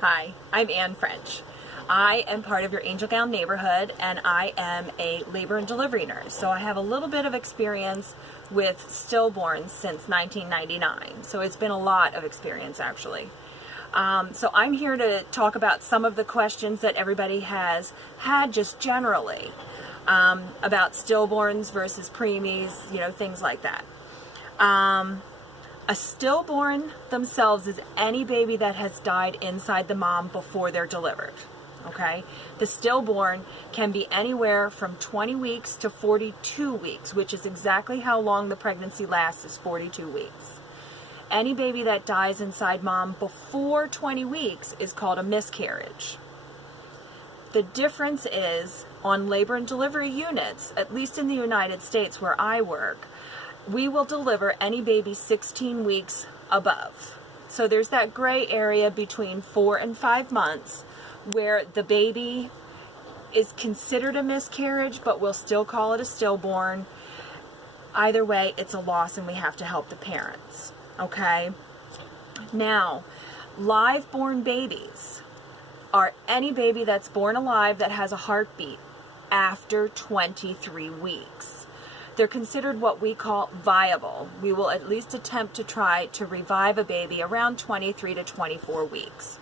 Hi, I'm Ann French. I am part of your Angel Gown neighborhood, and I am a labor and delivery nurse. So I have a little bit of experience with stillborns since 1999. So it's been a lot of experience, actually. So I'm here to talk about some of the questions that everybody has had just generally about stillborns versus preemies, things like that. A stillborn themselves is any baby that has died inside the mom before they're delivered. Okay? The stillborn can be anywhere from 20 weeks to 42 weeks, which is exactly how long the pregnancy lasts, is 42 weeks. Any baby that dies inside mom before 20 weeks is called a miscarriage. The difference is on labor and delivery units, at least in the United States where I work, we will deliver any baby 16 weeks above. So there's that gray area between 4 and 5 months where the baby is considered a miscarriage, but we'll still call it a stillborn. Either way, it's a loss and we have to help the parents. Okay? Now, live-born babies are any baby that's born alive that has a heartbeat after 23 weeks. They're considered what we call viable. We will at least attempt to try to revive a baby around 23 to 24 weeks.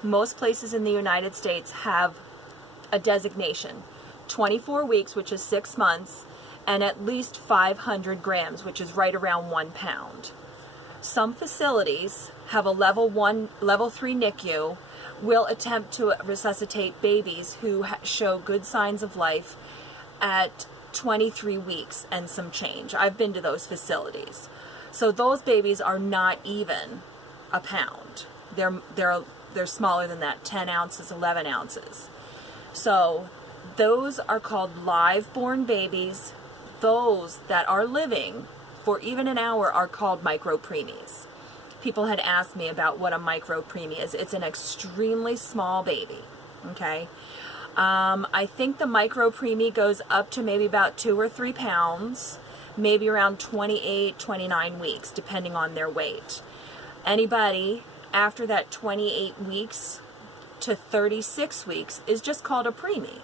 Most places in the United States have a designation, 24 weeks, which is 6 months, and at least 500 grams, which is right around 1 pound. Some facilities have a level 3 NICU, will attempt to resuscitate babies who show good signs of life at 23 weeks and some change. I've been to those facilities. So those babies are not even a pound. They're smaller than that, 10 ounces, 11 ounces. So those are called live-born babies. Those that are living for even an hour are called micro-preemies. People had asked me about what a micro-preemie is. It's an extremely small baby, okay? I think the micro-preemie goes up to maybe about 2 or 3 pounds, maybe around 28, 29 weeks, depending on their weight. Anybody after that 28 weeks to 36 weeks is just called a preemie.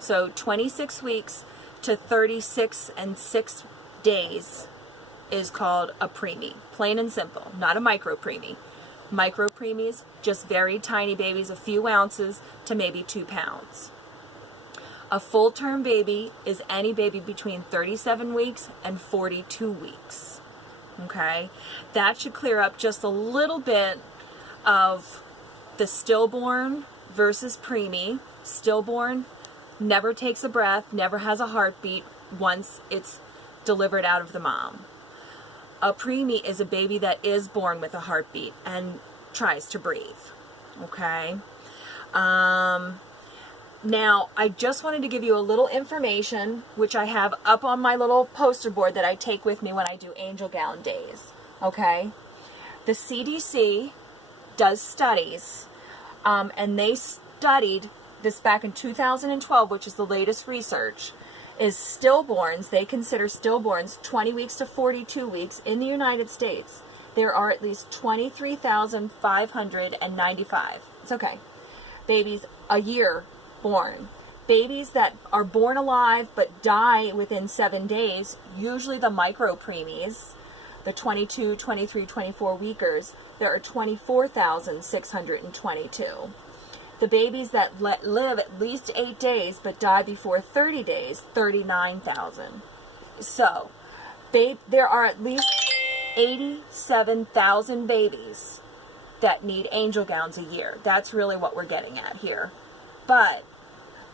So 26 weeks to 36 and 6 days is called a preemie. Plain and simple, not a micro-preemie. Micro-preemies, just very tiny babies, a few ounces to maybe 2 pounds. A full-term baby is any baby between 37 weeks and 42 weeks. Okay? That should clear up just a little bit of the stillborn versus preemie. Stillborn never takes a breath, never has a heartbeat once it's delivered out of the mom. A preemie is a baby that is born with a heartbeat and tries to breathe. Okay? Now, I just wanted to give you a little information, which I have up on my little poster board that I take with me when I do Angel Gown days. Okay? The CDC does studies, and they studied this back in 2012, which is the latest research, is stillborns. They consider stillborns 20 weeks to 42 weeks in the United States. There are at least 23,595. It's okay. Babies a year born. Babies that are born alive but die within 7 days, usually the micro-preemies, the 22, 23, 24 weekers, there are 24,622. The babies that live at least 8 days but die before 30 days, 39,000. So, there are at least 87,000 babies that need angel gowns a year. That's really what we're getting at here. But,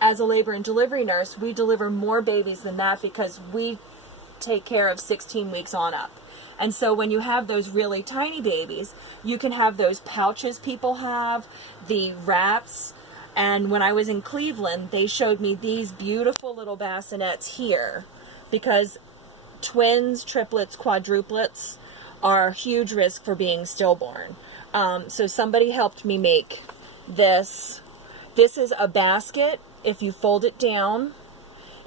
as a labor and delivery nurse, we deliver more babies than that because we take care of 16 weeks on up. And so when you have those really tiny babies, you can have those pouches people have, the wraps. And when I was in Cleveland, they showed me these beautiful little bassinets here because twins, triplets, quadruplets are a huge risk for being stillborn. So somebody helped me make this. This is a basket. If you fold it down,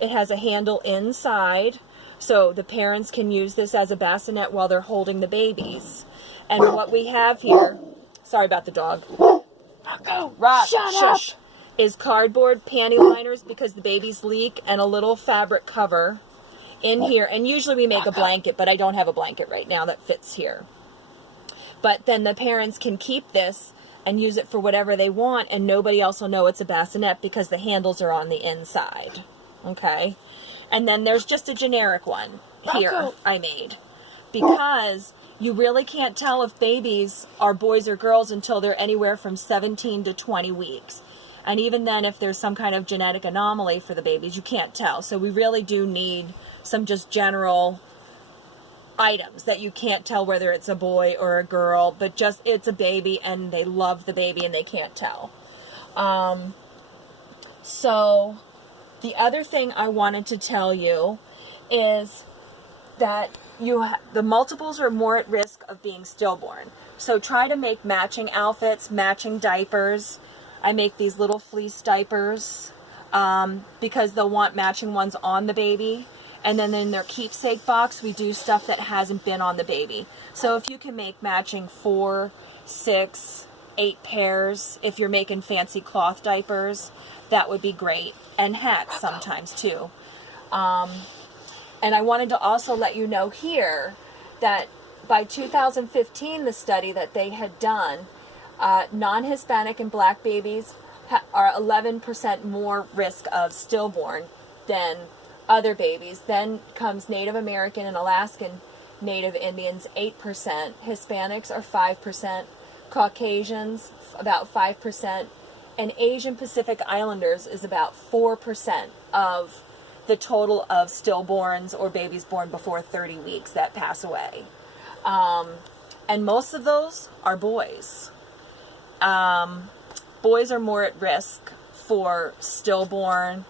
it has a handle inside. So the parents can use this as a bassinet while they're holding the babies. And what we have here, sorry about the dog. Rock, shut shush. up. Is cardboard panty liners because the babies leak, and a little fabric cover in here. And usually we make a blanket, but I don't have a blanket right now that fits here. But then the parents can keep this and use it for whatever they want, and nobody else will know it's a bassinet because the handles are on the inside. Okay? And then there's just a generic one here I made. Because you really can't tell if babies are boys or girls until they're anywhere from 17 to 20 weeks. And even then, if there's some kind of genetic anomaly for the babies, you can't tell. So we really do need some just general items that you can't tell whether it's a boy or a girl, but just it's a baby and they love the baby and they can't tell. So the other thing I wanted to tell you is that the multiples are more at risk of being stillborn. So try to make matching outfits, matching diapers. I make these little fleece diapers because they'll want matching ones on the baby. And then in their keepsake box, we do stuff that hasn't been on the baby. So if you can make matching 4, 6, 8 pairs, if you're making fancy cloth diapers, that would be great. And hats sometimes too. And I wanted to also let you know here that by 2015, the study that they had done, non-Hispanic and black babies are 11% more risk of stillborn than other babies. Then comes Native American and Alaskan Native Indians, 8%. Hispanics are 5%. Caucasians, about 5%. And Asian Pacific Islanders is about 4% of the total of stillborns or babies born before 30 weeks that pass away. And most of those are boys. Boys are more at risk for stillborn,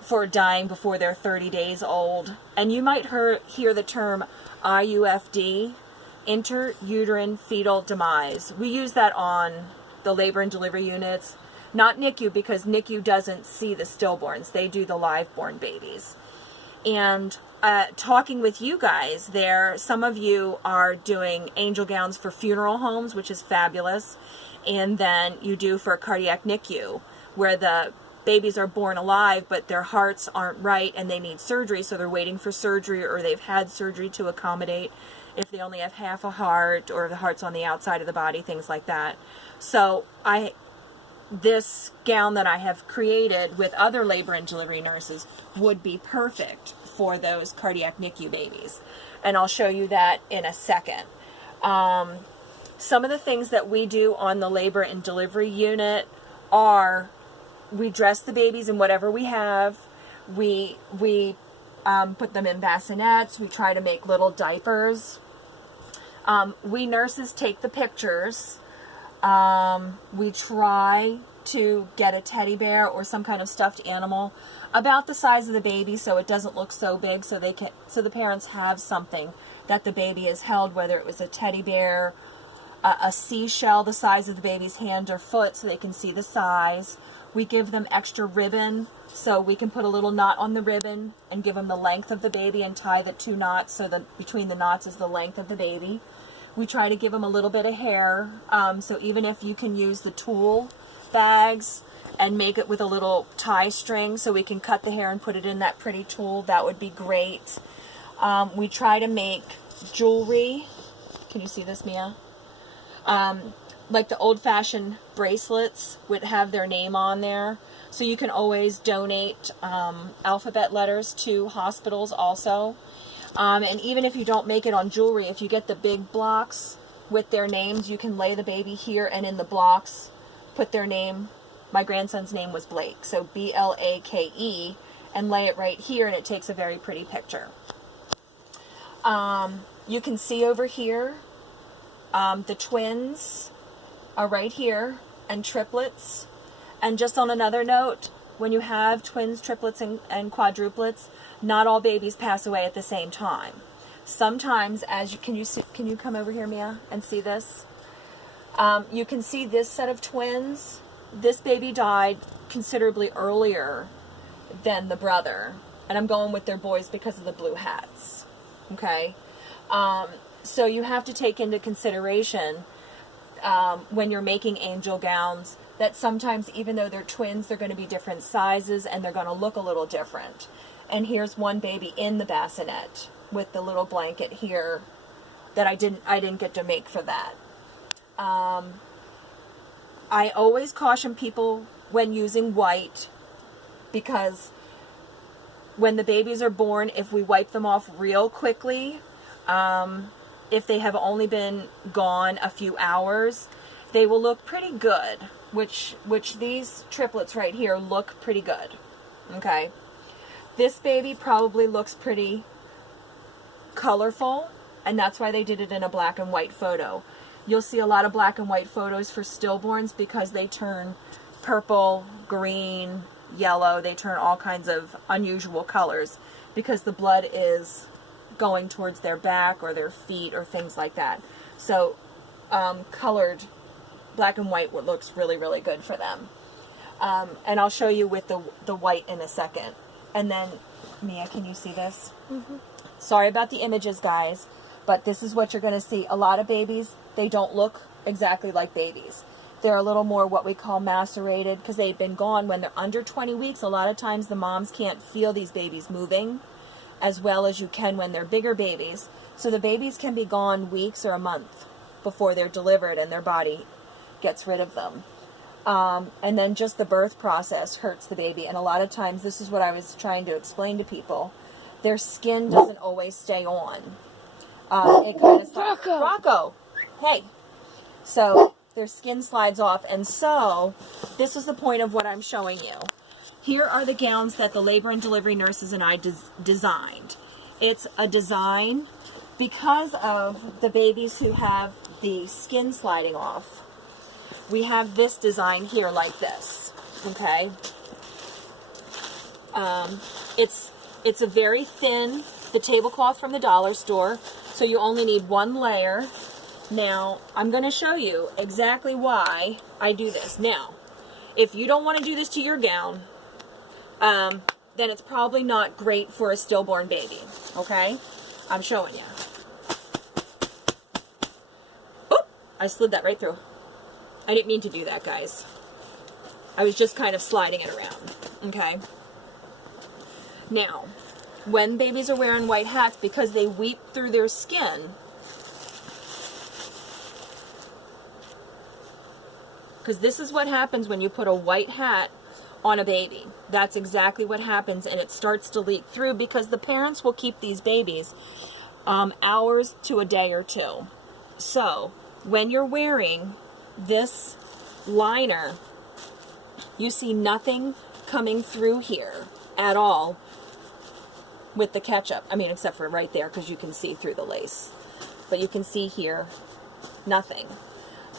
for dying before they're 30 days old. And you might hear the term IUFD, intrauterine fetal demise. We use that on the labor and delivery units. Not NICU, because NICU doesn't see the stillborns. They do the live-born babies. And talking with you guys there, some of you are doing angel gowns for funeral homes, which is fabulous. And then you do for a cardiac NICU, where the babies are born alive, but their hearts aren't right and they need surgery, so they're waiting for surgery, or they've had surgery to accommodate if they only have half a heart, or the heart's on the outside of the body, things like that. So this gown that I have created with other labor and delivery nurses would be perfect for those cardiac NICU babies. And I'll show you that in a second. Some of the things that we do on the labor and delivery unit are we dress the babies in whatever we have. We put them in bassinets. We try to make little diapers. We nurses take the pictures. We try to get a teddy bear or some kind of stuffed animal about the size of the baby, so it doesn't look so big, so the parents have something that the baby has held, whether it was a teddy bear, a seashell the size of the baby's hand or foot, so they can see the size. We give them extra ribbon, so we can put a little knot on the ribbon and give them the length of the baby and tie the 2 knots, so that between the knots is the length of the baby. We try to give them a little bit of hair, so even if you can use the tool bags and make it with a little tie string so we can cut the hair and put it in that pretty tool, that would be great. We try to make jewelry. Can you see this, Mia? Like the old-fashioned bracelets would have their name on there. So you can always donate alphabet letters to hospitals also. And even if you don't make it on jewelry, if you get the big blocks with their names, you can lay the baby here, and in the blocks put their name. My grandson's name was Blake, so B-L-A-K-E, and lay it right here, and it takes a very pretty picture. You can see over here, the twins are right here, and triplets. And just on another note, when you have twins, triplets, and quadruplets, not all babies pass away at the same time. Sometimes, can you come over here, Mia, and see this? You can see this set of twins. This baby died considerably earlier than the brother. And I'm going with their boys because of the blue hats. Okay? So you have to take into consideration when you're making angel gowns, that sometimes even though they're twins, they're going to be different sizes and they're going to look a little different. And here's one baby in the bassinet with the little blanket here that I didn't get to make for that. I always caution people when using white, because when the babies are born, if we wipe them off real quickly, if they have only been gone a few hours, they will look pretty good, which these triplets right here look pretty good. Okay, this baby probably looks pretty colorful, and that's why they did it in a black and white photo. You'll see a lot of black and white photos for stillborns because they turn purple, green, yellow. They turn all kinds of unusual colors because the blood is going towards their back or their feet or things like that. So colored black and white looks really, really good for them. And I'll show you with the white in a second. And then, Mia, can you see this? Mm-hmm. Sorry about the images, guys, but this is what you're going to see. A lot of babies, they don't look exactly like babies. They're a little more what we call macerated because they've been gone. When they're under 20 weeks, a lot of times the moms can't feel these babies moving as well as you can when they're bigger babies. So the babies can be gone weeks or a month before they're delivered and their body gets rid of them. And then just the birth process hurts the baby. And a lot of times, this is what I was trying to explain to people, their skin doesn't always stay on. It kind of Rocco, hey. So their skin slides off, and so this is the point of what I'm showing you. Here are the gowns that the labor and delivery nurses and I designed. It's a design because of the babies who have the skin sliding off. We have this design here like this, okay? It's a very thin, the tablecloth from the dollar store, so you only need one layer. Now, I'm going to show you exactly why I do this. Now, if you don't want to do this to your gown, then it's probably not great for a stillborn baby, okay? I'm showing you. Oop! I slid that right through. I didn't mean to do that, guys. I was just kind of sliding it around, okay? Now, when babies are wearing white hats, because they weep through their skin, because this is what happens when you put a white hat on a baby. That's exactly what happens, and it starts to leak through because the parents will keep these babies hours to a day or two. So, when you're wearing this liner, you see nothing coming through here at all with the ketchup. I mean, except for right there because you can see through the lace. But you can see here, nothing.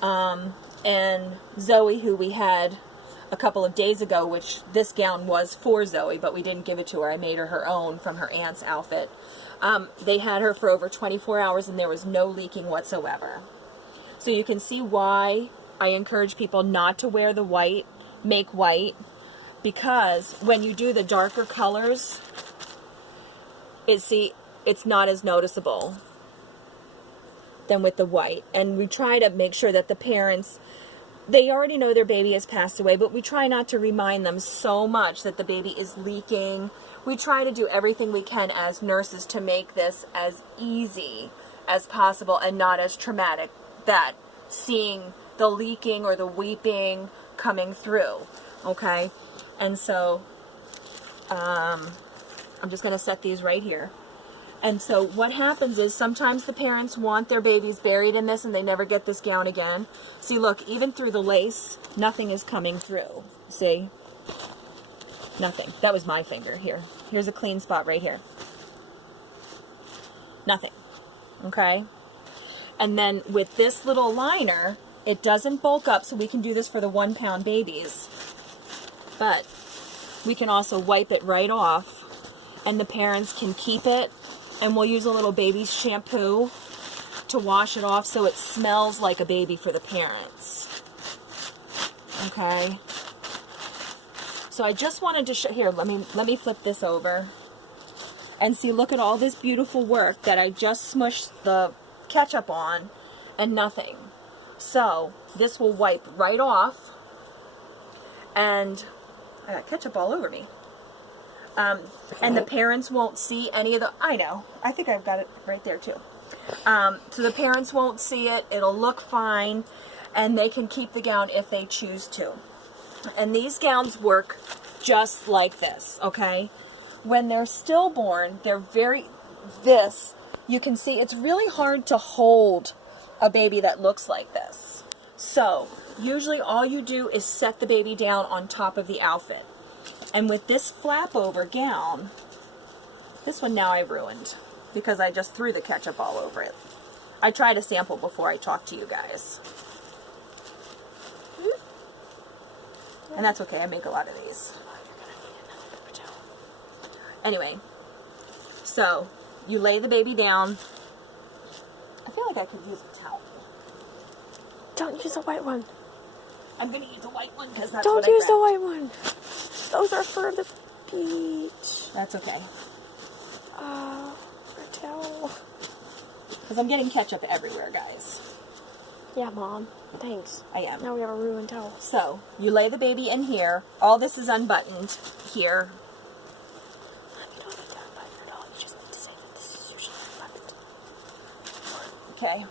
And Zoe, who we had a couple of days ago, which this gown was for Zoe, but we didn't give it to her. I made her own from her aunt's outfit. They had her for over 24 hours and there was no leaking whatsoever. So you can see why I encourage people not to wear the white, make white, because when you do the darker colors, it's not as noticeable than with the white. And we try to make sure that the parents, they already know their baby has passed away, but we try not to remind them so much that the baby is leaking. We try to do everything we can as nurses to make this as easy as possible and not as traumatic, that seeing the leaking or the weeping coming through, okay? And so I'm just going to set these right here. And so what happens is sometimes the parents want their babies buried in this and they never get this gown again. See, look, even through the lace, nothing is coming through. See? Nothing. That was my finger here. Here's a clean spot right here. Nothing. Okay? And then with this little liner, it doesn't bulk up, so we can do this for the 1 pound babies. But we can also wipe it right off, and the parents can keep it, and we'll use a little baby shampoo to wash it off so it smells like a baby for the parents. Okay? So I just wanted to show, here, let me flip this over. And see, look at all this beautiful work that I just smushed the ketchup on and nothing. So this will wipe right off, and I got ketchup all over me. And the parents won't see any of the, I know, I think I've got it right there too. So the parents won't see it, it'll look fine, and they can keep the gown if they choose to. And these gowns work just like this, okay? When they're stillborn, they're you can see it's really hard to hold a baby that looks like this. So usually all you do is set the baby down on top of the outfit. And with this flap over gown, this one now I ruined because I just threw the ketchup all over it. I tried a sample before I talked to you guys. And that's okay, I make a lot of these. Anyway, so you lay the baby down. I feel like I could use a towel. Don't use a white one. I'm going to use a white one because that's Don't what I use the grabbed. white one. Those are for the beach. That's okay. For towel. Because I'm getting ketchup everywhere, guys. Yeah, Mom. Thanks. I am. Now we have a ruined towel. So, you lay the baby in here. All this is unbuttoned here. You don't have to unbutton it all. You just need to say that this is usually unbuttoned. Okay.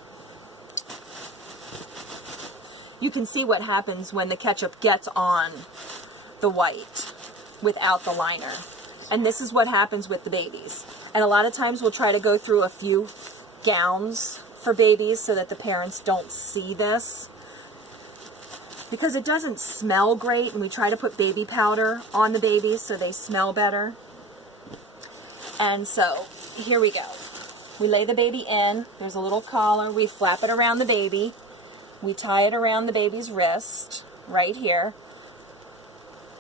You can see what happens when the ketchup gets on the white without the liner. And this is what happens with the babies. And a lot of times we'll try to go through a few gowns for babies so that the parents don't see this. Because it doesn't smell great, and we try to put baby powder on the babies so they smell better. And so, here we go. We lay the baby in. There's a little collar. We flap it around the baby. We tie it around the baby's wrist, right here.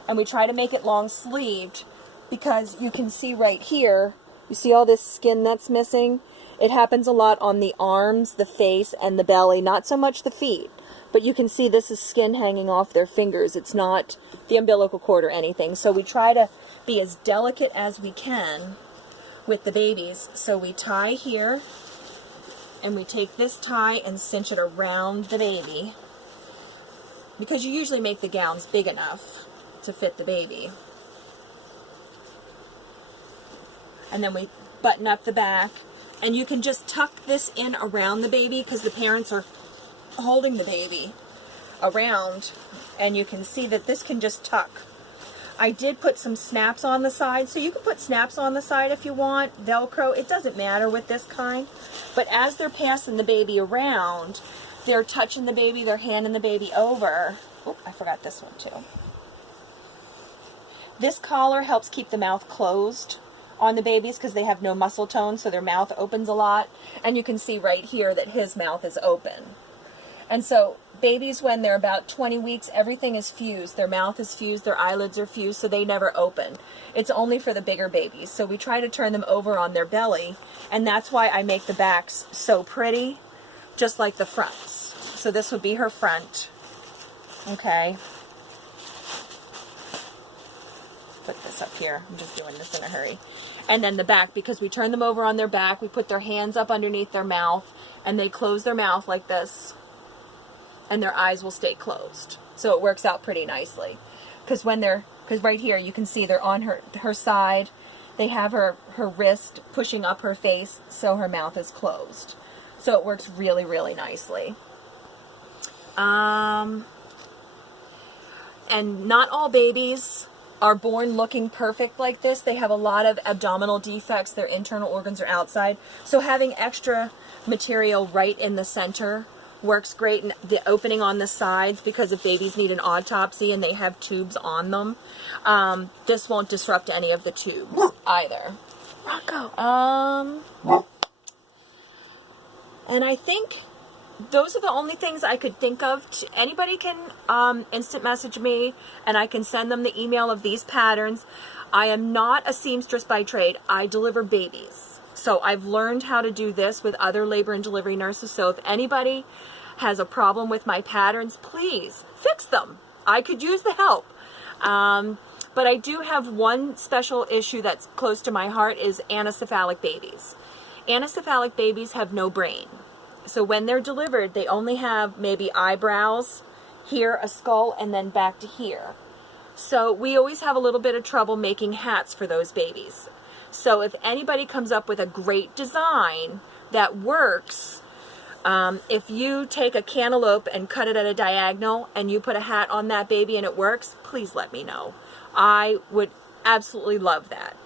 And we try to make it long sleeved because you can see right here, you see all this skin that's missing? It happens a lot on the arms, the face, and the belly, not so much the feet. But you can see this is skin hanging off their fingers. It's not the umbilical cord or anything. So we try to be as delicate as we can with the babies. So we tie here, and we take this tie and cinch it around the baby. Because you usually make the gowns big enough to fit the baby. And then we button up the back. And you can just tuck this in around the baby because the parents are holding the baby around, and you can see that this can just tuck. I did put some snaps on the side, so you can put snaps on the side if you want, Velcro, it doesn't matter with this kind. But as they're passing the baby around, they're touching the baby, they're handing the baby over. Oh, I forgot this one too. This collar helps keep the mouth closed on the babies because they have no muscle tone, so their mouth opens a lot. And you can see right here that his mouth is open. And so babies, when they're about 20 weeks, everything is fused. Their mouth is fused, their eyelids are fused, so they never open. It's only for the bigger babies. So we try to turn them over on their belly, and that's why I make the backs so pretty, just like the fronts. So this would be her front. Okay. Put this up here. I'm just doing this in a hurry. And then the back, because we turn them over on their back, we put their hands up underneath their mouth, and they close their mouth like this, and their eyes will stay closed. So it works out pretty nicely. Because right here you can see they're on her side. They have her wrist pushing up her face, so her mouth is closed. So it works really, really nicely. And not all babies are born looking perfect like this. They have a lot of abdominal defects. Their internal organs are outside. So having extra material right in the center works great. And the opening on the sides, because if babies need an autopsy and they have tubes on them, this won't disrupt any of the tubes either. Rocco. And I think those are the only things I could think of. Anybody can instant message me, and I can send them the email of these patterns. I am not a seamstress by trade. I deliver babies. So I've learned how to do this with other labor and delivery nurses. So if anybody has a problem with my patterns, please fix them. I could use the help. But I do have one special issue that's close to my heart, is anencephalic babies. Anencephalic babies have no brain. So when they're delivered, they only have maybe eyebrows, here a skull, and then back to here. So we always have a little bit of trouble making hats for those babies. So if anybody comes up with a great design that works, if you take a cantaloupe and cut it at a diagonal and you put a hat on that baby and it works, please let me know. I would absolutely love that,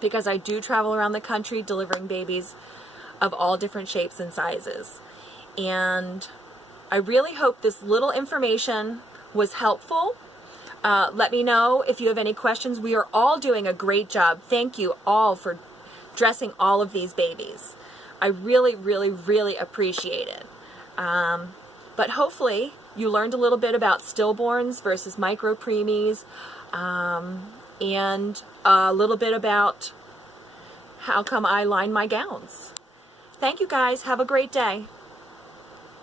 because I do travel around the country delivering babies of all different shapes and sizes. And I really hope this little information was helpful. Let me know if you have any questions. We are all doing a great job. Thank you all for dressing all of these babies. I really, really, really appreciate it. But hopefully you learned a little bit about stillborns versus micro preemies, and a little bit about how come I line my gowns. Thank you guys. Have a great day.